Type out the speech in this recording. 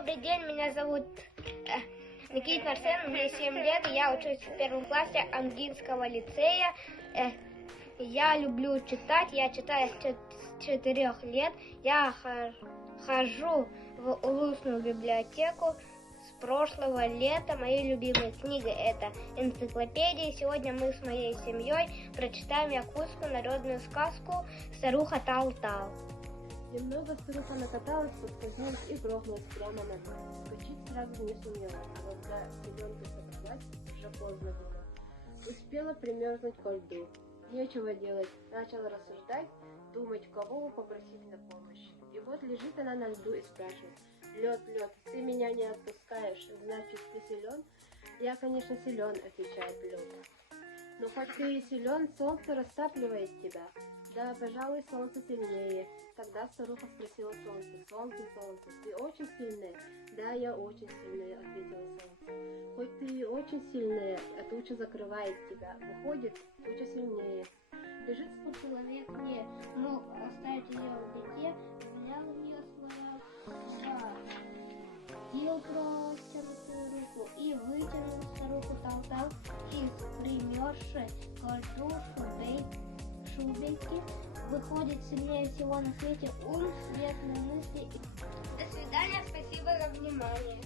Добрый день, меня зовут Никита Арсен, мне 7 лет, я учусь в первом классе Ангинского лицея. Я люблю читать, я читаю с 4 лет. Я хожу в Улусную библиотеку с прошлого лета. Мои любимые книги — это энциклопедии. Сегодня мы с моей семьей прочитаем якутскую народную сказку «Старуха Тал-Тал». Немного старуха накаталась, подскользнулась и грохнулась прямо на дно. Скочить сразу не сумела, а когда ребенка собралась, уже поздно было. Успела примерзнуть ко льду. Нечего делать, начала рассуждать, думать, кого бы попросить на помощь. И вот лежит она на льду и спрашивает: «Лед, лед, ты меня не отпускаешь, значит, ты силен?» «Я, конечно, силен», — отвечает лед. «Но хоть ты и силен, солнце растапливает тебя». «Да, пожалуй, солнце сильнее». Тогда старуха спросила солнце: «Солнце, солнце, ты очень сильное?» «Да, я очень сильная», — ответила солнце. «Хоть ты и очень сильная, а туча закрывает тебя. Выходит, туча сильнее». Лежит человек, не мог оставить ее в беде, взял в нее свою протянутую руку и вытянул старуху Тал-Тал из примерзшей к льду шубейки. Выходит сильнее всего на свете ум, светлые мысли. До свидания, спасибо за внимание.